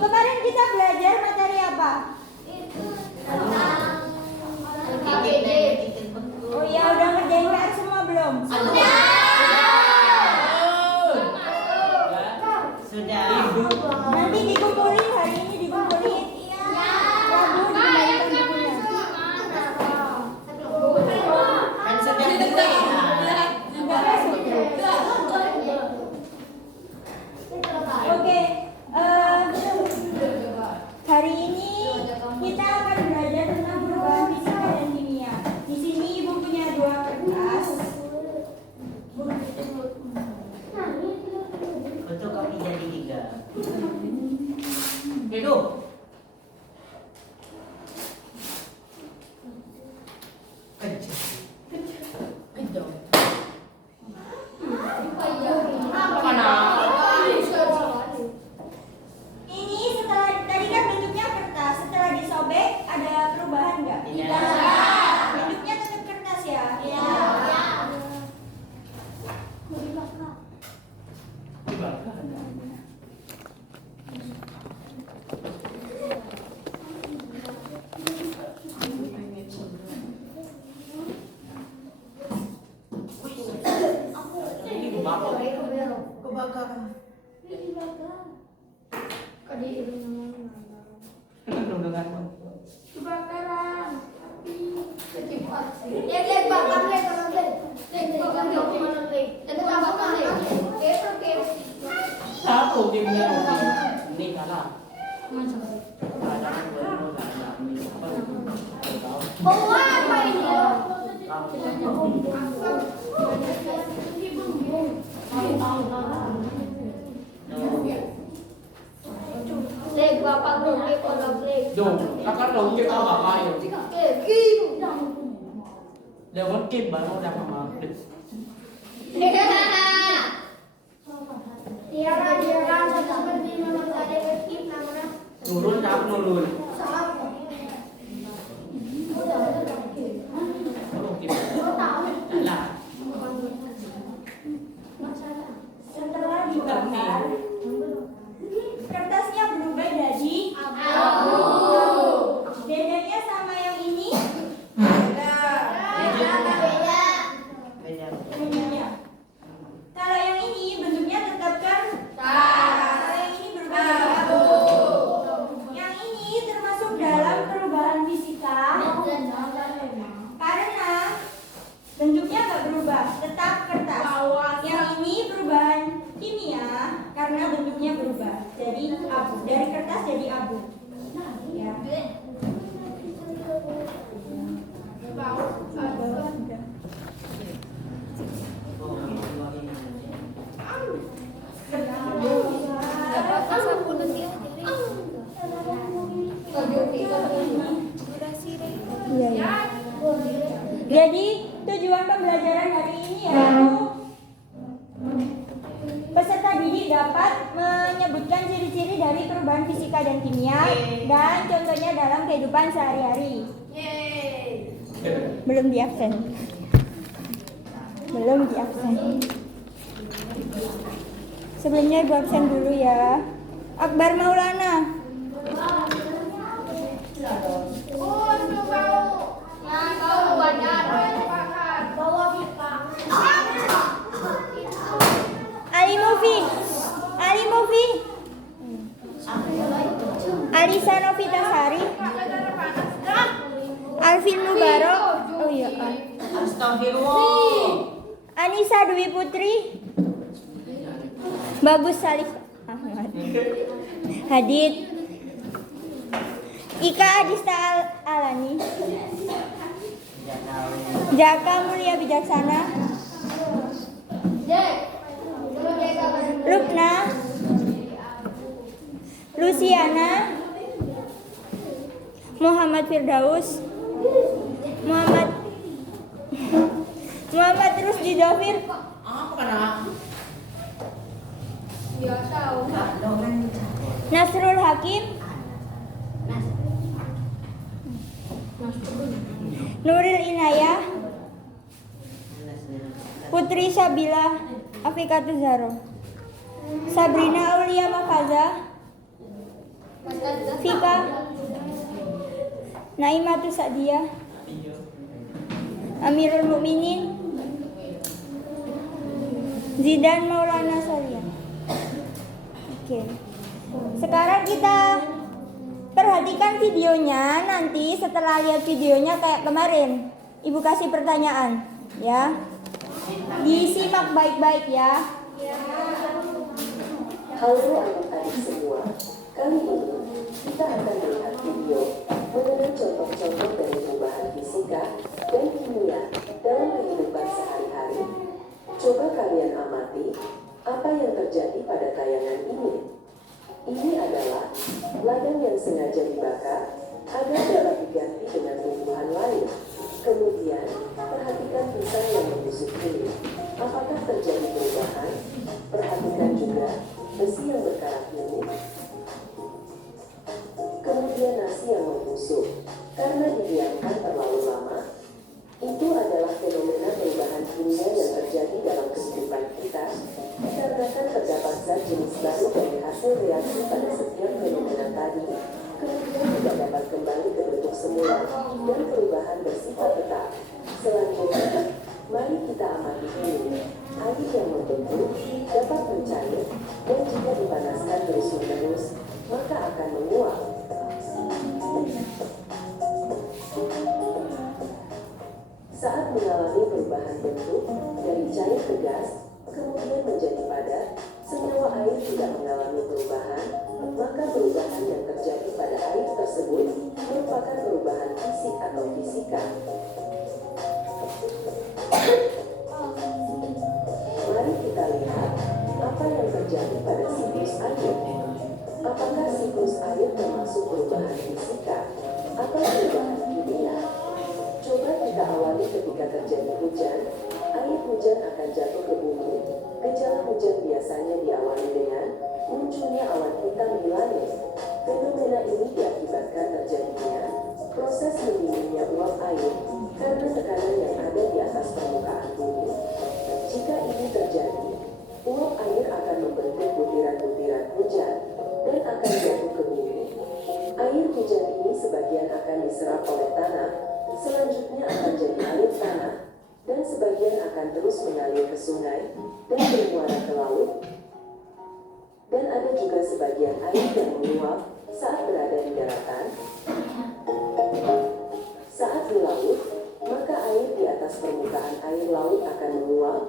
kemarin kita belajar materi apa? Oh iya, udah ngerjain PR semua belum? Sudah. Nanti dikumpulin, hari ini dikumpulin. Rabu dikembalikan bukunya. Kan sudah Sudah masuk. Oke, hari ini kita akan belajar tentang perubahan fisika dan kimia. Di sini ibu punya 2 kertas. fotokopi jadi 3. Hidup. Ini setelah tadi kan bentuknya kertas, setelah disobek ada perubahan nggak? Tidak. Bentuknya tetap kertas ya? Kebakaran. Satu timnya ini kalah. Dùng các đồng kia tao bảo ai rồi. Đều vẫn kịp mà nó đang mà nurun tak nurun. Setelah dibakar, kertasnya berubah jadi abu. Bedanya sama yang ini? Bedanya. Kalau yang ini bentuknya tetap kertas. Kalau yang ini berubah jadi abu. Yang ini termasuk dalam perubahan fisika karena bentuknya nggak berubah, tetap kertas. Yang ini perubahan kimia karena bentuknya berubah, jadi abu. Dari kertas jadi abu. Ya. Iya, iya. Jadi tujuan pembelajaran hari ini yaitu peserta didik dapat menyebutkan ciri-ciri dari perubahan fisika dan kimia dan contohnya dalam kehidupan sehari-hari. Belum di absen. Sebelumnya ibu absen dulu ya. Akbar Maulana. Ali Mofi. Alisa Novitasari. Alvin Mubarok. Oh iya. Astagfirullah. Anissa Dwi Putri. Bagus Salif Ahmad. Hadid. Ika Adista Alani. Jaka Mulia Bijaksana. Lukna. Luciana. Muhammad Firdaus. Muhammad Rusdi Dovir. Apa kana? Nasrul Hakim. Nuril Inayah. Putri Sabila Afikatu Zaro. Sabrina Aulia Makaza. Fika, Naimatu Sa'diyah, Amirul Mukminin, Zidan Maulana Salih. Oke. Sekarang kita perhatikan videonya. Nanti setelah lihat videonya kayak kemarin, Ibu kasih pertanyaan, ya. Disimak baik-baik ya. Halo adik-adik semua, kali ini kita akan melihat video mengenai contoh-contoh dari perubahan fisika dan kimia dalam kehidupan sehari-hari. Coba kalian amati apa yang terjadi pada tayangan ini. Ini adalah ladang yang sengaja dibakar agar dapat diganti dengan tumbuhan lain. Kemudian, perhatikan pisang yang membusuk ini. Apakah terjadi perubahan? Perhatikan juga besi yang berkarat ini. Kemudian nasi yang membusuk karena didiamkan terlalu lama. Itu adalah fenomena perubahan kimia yang terjadi dalam kehidupan kita dikarenakan terdapat zat jenis baru dari hasil reaksi pada setiap fenomena tadi. Kemudian tidak dapat kembali ke bentuk semula dan perubahan bersifat tetap. Selanjutnya, mari kita amati ini. Air yang membentuk dapat mencair dan jika dipanaskan terus-menerus, maka akan menguap. Saat mengalami perubahan bentuk dari cair ke gas, kemudian menjadi padat, senyawa air tidak mengalami perubahan, maka perubahan yang terjadi pada air tersebut merupakan perubahan fisik atau fisika. Mari kita lihat apa yang terjadi pada siklus air. Apakah siklus air termasuk perubahan fisika atau perubahan kimia? Coba kita awali ketika terjadi hujan. Air hujan akan jatuh ke bumi. Gejala hujan biasanya diawali dengan munculnya awan hitam di langit. Fenomena ini diakibatkan terjadinya proses mendinginnya uap air karena tekanan yang ada di atas permukaan bumi. Jika ini terjadi, uap air akan membentuk butiran-butiran hujan dan akan jatuh ke bumi. Air hujan ini sebagian akan diserap oleh tanah, selanjutnya akan jadi air tanah, dan sebagian akan terus mengalir ke sungai dan bermuara ke laut. Dan ada juga sebagian air yang menguap saat berada di daratan. Saat di laut, maka air di atas permukaan air laut akan menguap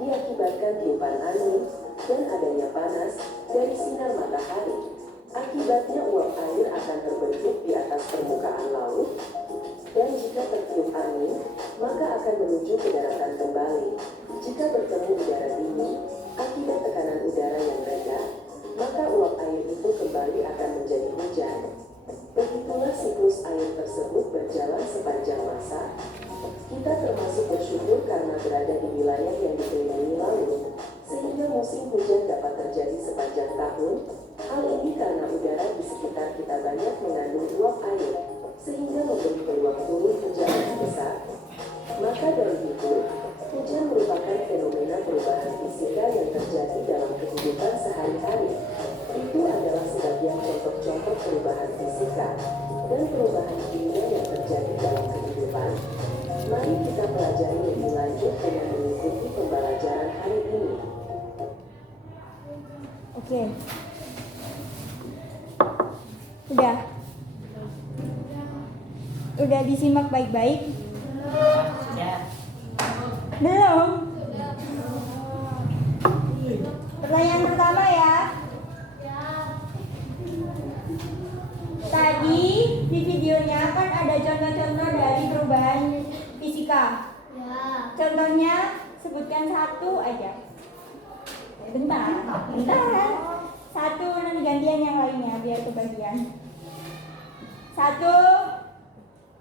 diakibatkan tiupan angin dan adanya panas dari sinar matahari. Akibatnya uap air akan terbentuk di atas permukaan laut, dan jika tertiup angin, maka akan menuju ke daratan kembali. Jika bertemu udara dingin, akibat tekanan udara yang rendah, maka uap air itu kembali akan menjadi hujan. Begitulah siklus air tersebut berjalan sepanjang masa. Kita termasuk bersyukur karena berada di wilayah yang dikelilingi laut, sehingga musim hujan dapat terjadi sepanjang tahun. Hal ini karena udara di sekitar kita banyak mengandung uap air, sehingga memberi peluang turun hujan yang besar. Maka dari itu, hujan merupakan fenomena perubahan fisika yang terjadi dalam kehidupan sehari-hari. Itu adalah sebagian contoh-contoh perubahan fisika dan perubahan kimia yang terjadi dalam kehidupan. Mari kita pelajari lebih lanjut dengan mengikuti pembelajaran hari ini. Oke. Udah disimak baik-baik? Belum? Pertanyaan pertama ya. Tadi di videonya kan ada contoh-contoh dari perubahan fisika. Contohnya sebutkan satu aja. Bentar. Satu, nanti gantian yang lainnya biar kebagian. Satu,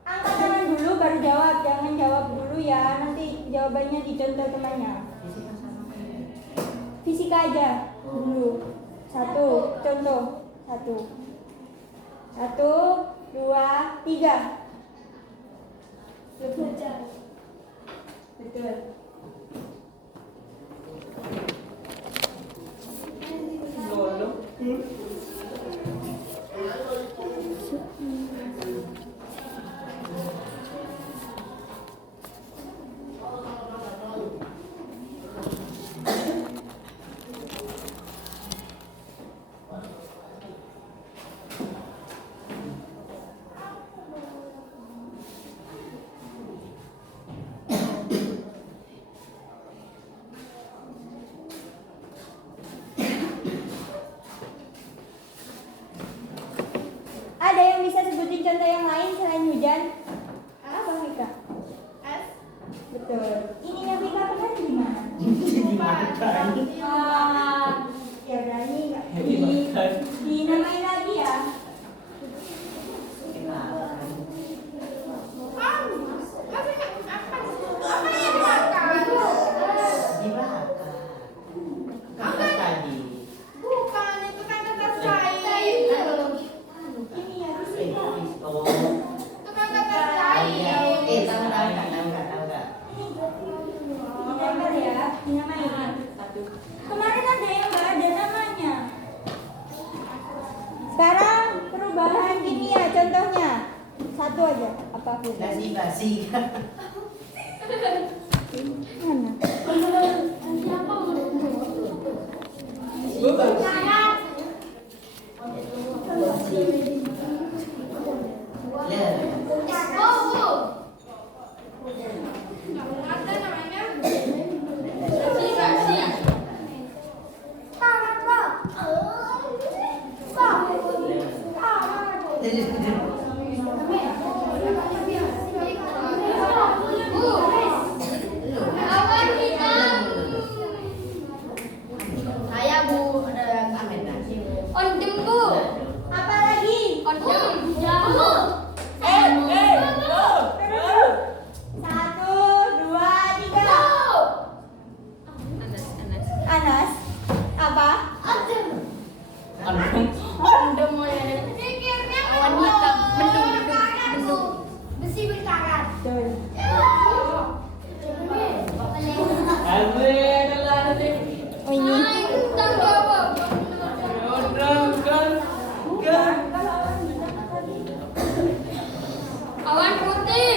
angkat tangan dulu baru jawab. Jangan jawab dulu ya, nanti jawabannya dicontoh temannya. Fisika aja dulu. Satu, contoh. Satu, dua, tiga. Betul. Ada yang bisa sebutin contoh yang lain selain hujan? Apa Mika? Es. Betul. Ini yang Mika pegang gimana? Ya udah ini dinamain lagi ya. Apa yang dimakan? Bukan, itu kan kertas cair. Ini ya fisika. Itu kan kertas cair. Dinamain ya, dinamain. Kemarin ada yang nggak ada namanya. Sekarang perubahan kimia contohnya. Satu aja. Apa aku? Basi-basi. Mana? Ada namanya basi-basi. Awan hitam. Saya Bu, ada ondem Bu. Apa lagi? Ondem. Jamu. Satu, dua, tiga. Anas. Apa? Ondem ya. Pikirnya awan hitam. Bendung. Besi berkarat. Betul. Oh ini. Tanggung jawab. Awan putih.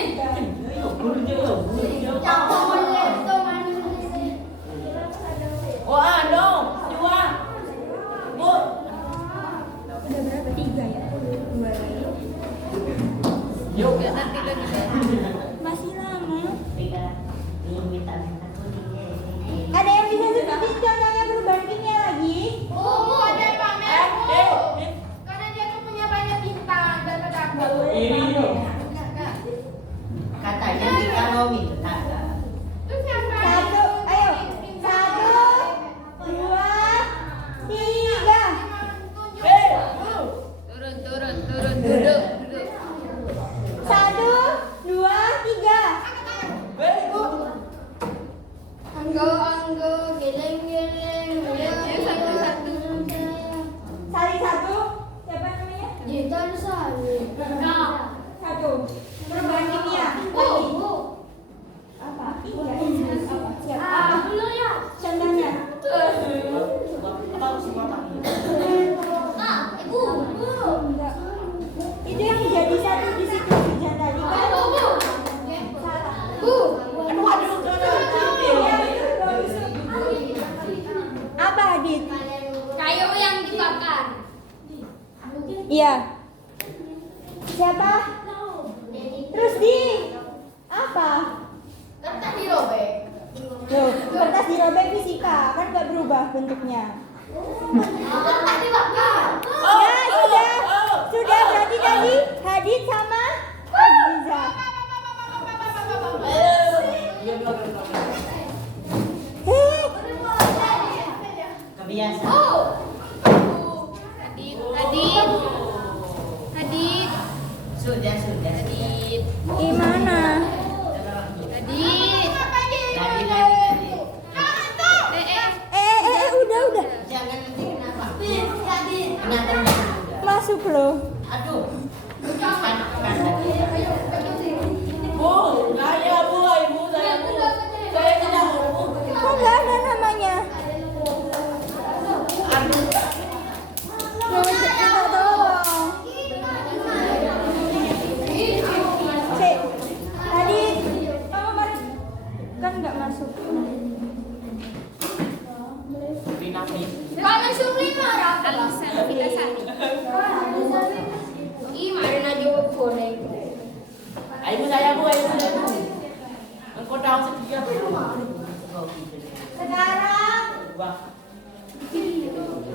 Udah berapa? Tiga ya? Dua lagi. Masih lama. Ada yang bisa sebutin contohnya perubahan kimia lagi? Oh, ada yang pamer. Karena dia tuh punya banyak bintang dan Nggak boleh. Ini yuk. Katanya kita mau minta. Terus siapa? Satu, ayo. Satu, dua, tiga. Turun. Duduk. Satu, dua, tiga. Anggo, geleng. Satu. Salih satu. Siapa namanya? Jidan Salih. Satu. Perubahan kimia. Lagi. Apa? Iya. Apa? Siapa? Dulu ya. Contohnya. Ibu. Enggak. Itu yang jadi satu di situ hujan tadi kan? Salah. Bu. Apa Adit? Kayu yang dibakar. Iya. Siapa? Terus di apa? Kertas dirobek. Loh, kertas dirobek fisika kan nggak berubah bentuknya. Kertas dibakar. Ya sudah berarti tadi Hadid sama Aziza. Hei, Kebiasaan. Oh. Hadid. Sudah. gimana? Hadid. Lagi. Udah. Jangan nanti kenapa? Kena tendang juga. Masuk loh. Aduh. Kan lagi. Kok nggak ada namanya? Ya minta tolong. Cek, tadi kamu kemarin kan nggak masuk. Kalau Supri marah. Alisa kita sari. Ih, marin aja goreng. Ayo saya Bu. Engkau tahu sedia. Sekarang Wah.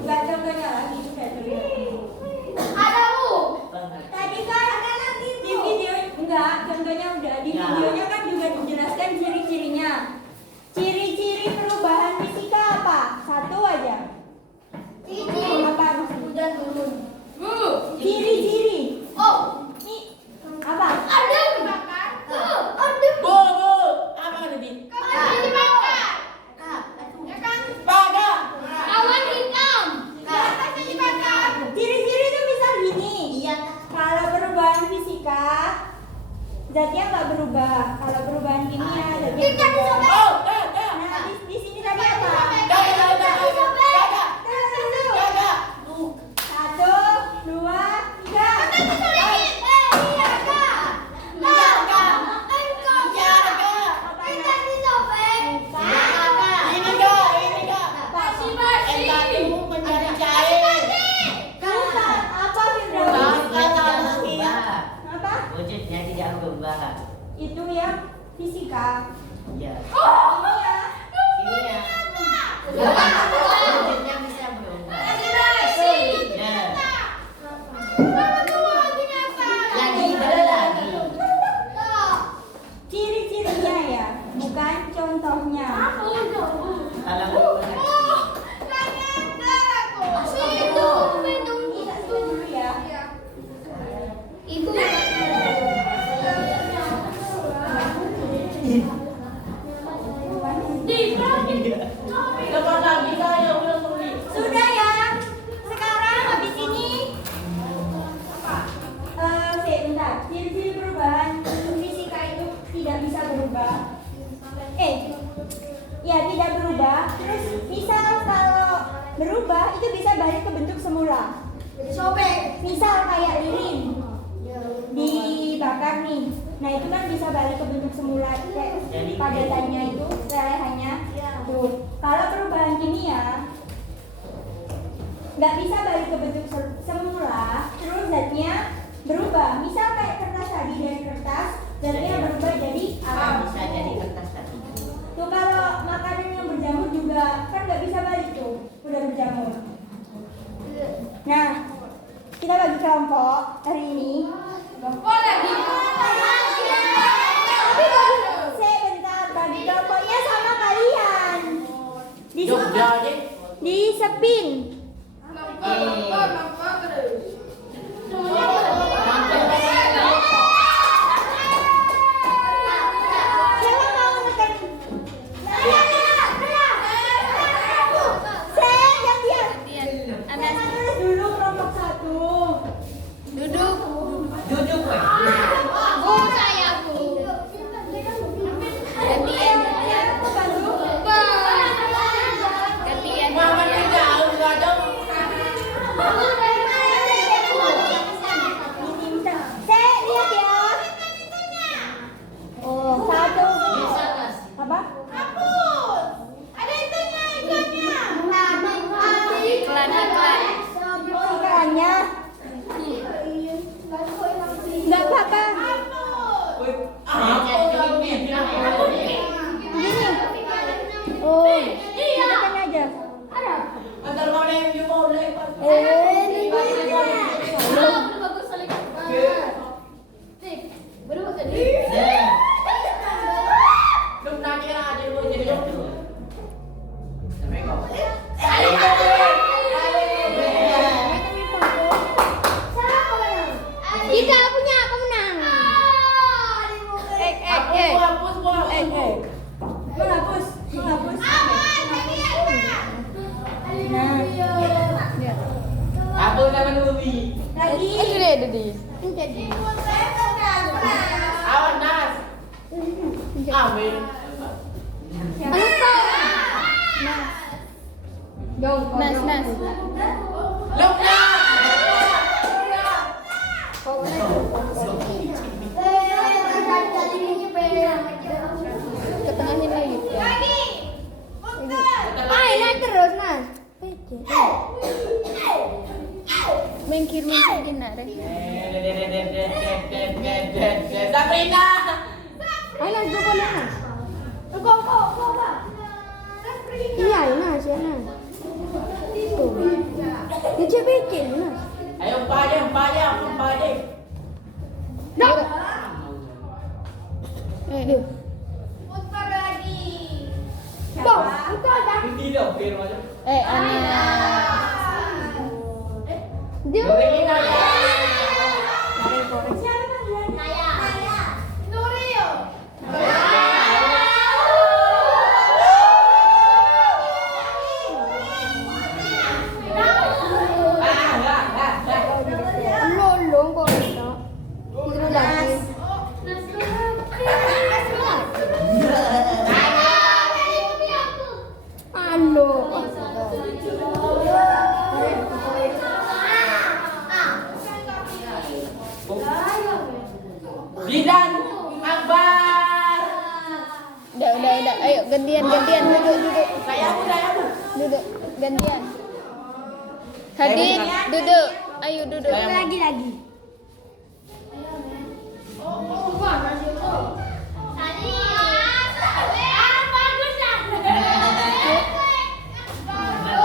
nggak contohnya lagi saya tulis. Ada Bu. Tadi perubahan fisika zatnya nggak berubah. Kalau perubahan kimia zatnya berubah. Oh, dah. Nah, di sini tadi apa? Dah. Satu, dua, tiga. Bukan. Apa Firdaus? Apa? Wujudnya tidak berubah. Itu yang fisika. Ya. Kimia. Kimia. Wujudnya bisa berubah. Ya. Lagi dan lagi. Ciri-cirinya ya, bukan contohnya. Kalau Kita sebut dulu ya. Lepas lagi saya udah tulis. Sudah ya. Sekarang habis ini bentar. Ciri-ciri perubahan fisika itu tidak bisa berubah. Ya tidak berubah. Terus misal kalau berubah itu bisa balik ke bentuk semula. Misal kayak lilin dibakar nih. Nah itu kan bisa balik ke bentuk semula kayak padatannya itu, lelehannya. Tuh. Kalau perubahan kimia nggak bisa balik ke bentuk semula, terus zatnya berubah. Misal kayak kertas tadi, dari kertas zatnya berubah jadi apa? bisa jadi kertas tadi. Tuh kalau makanan yang berjamur juga kan nggak bisa balik tuh, udah berjamur. Nah, kita bagi kelompok hari ini. Sebentar, bagi kelompoknya sama kalian. Jogja aja. Disepin. Siapa mau neken? Jangan tulis dulu kelompok satu. Duduk. Mama tidak harus ada. Lihat ya. Oh, satu. Bisa tas. Apa? Oh, ikannya. Enggak apa-apa. Gini. Oh, tekan aja. Antar mana yang dia mau lepas. Lu nanya aja lu jadi dokter. Assalamualaikum. Kita punya pemenang. Hapus. Menghapus. Nah, Hapus sama Nubi. lagi. Awan Nas. Amin. Nas. Lukna. Ketengahin lagi. Naik terus, Nas. Mengkirim saja nare. Sabrina. Ayo Nas, go Nas. Go. Iya, Nas, ya Nas. Tuh. Dicepetin, Nas. Ayo pade. Dok. Bos, itu ada. Tidak, firman aja. Dia. Gorengin aja. Siapa panggilannya? Enggak. Lolong kok bisa. Jidan. Akbar. Udah. Ayo gantian duduk. Saya aku. Duduk gantian. Hadid duduk. Ayo duduk. Lagi.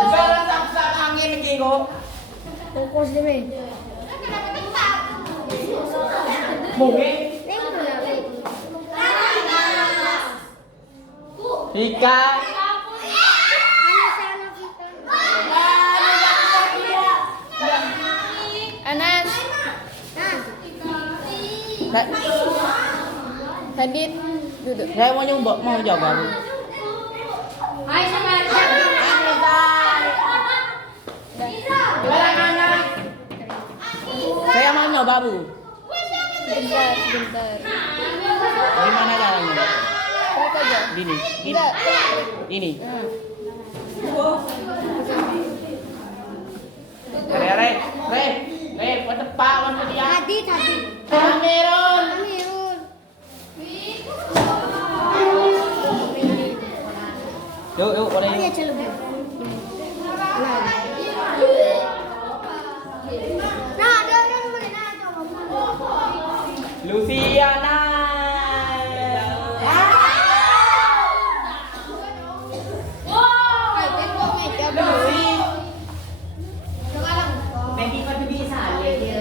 Barang sak angin iki kok. Fokus deh. Mungkin Ika. Anas. Hadid duduk. Saya mau jawab. Saya mau nyoba Bu. Sebentar. Gimana caranya? Klik aja. Ini. Enggak. Ini. Nah. Re, petepak mana dia? Hadid. Kamerun. Yuk, boleh yuk. Luciana. Maggie có đi xả liền kìa.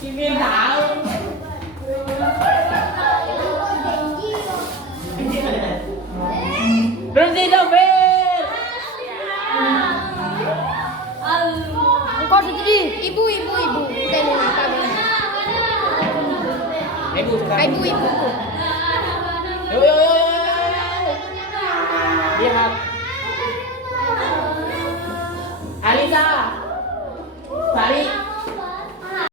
Kim Viên Thảo. Rosie David. Engkau jadi ibu. Tengok kami. Ibu sekarang. Ibu. Yuk. Lihat. Alisa. Balik.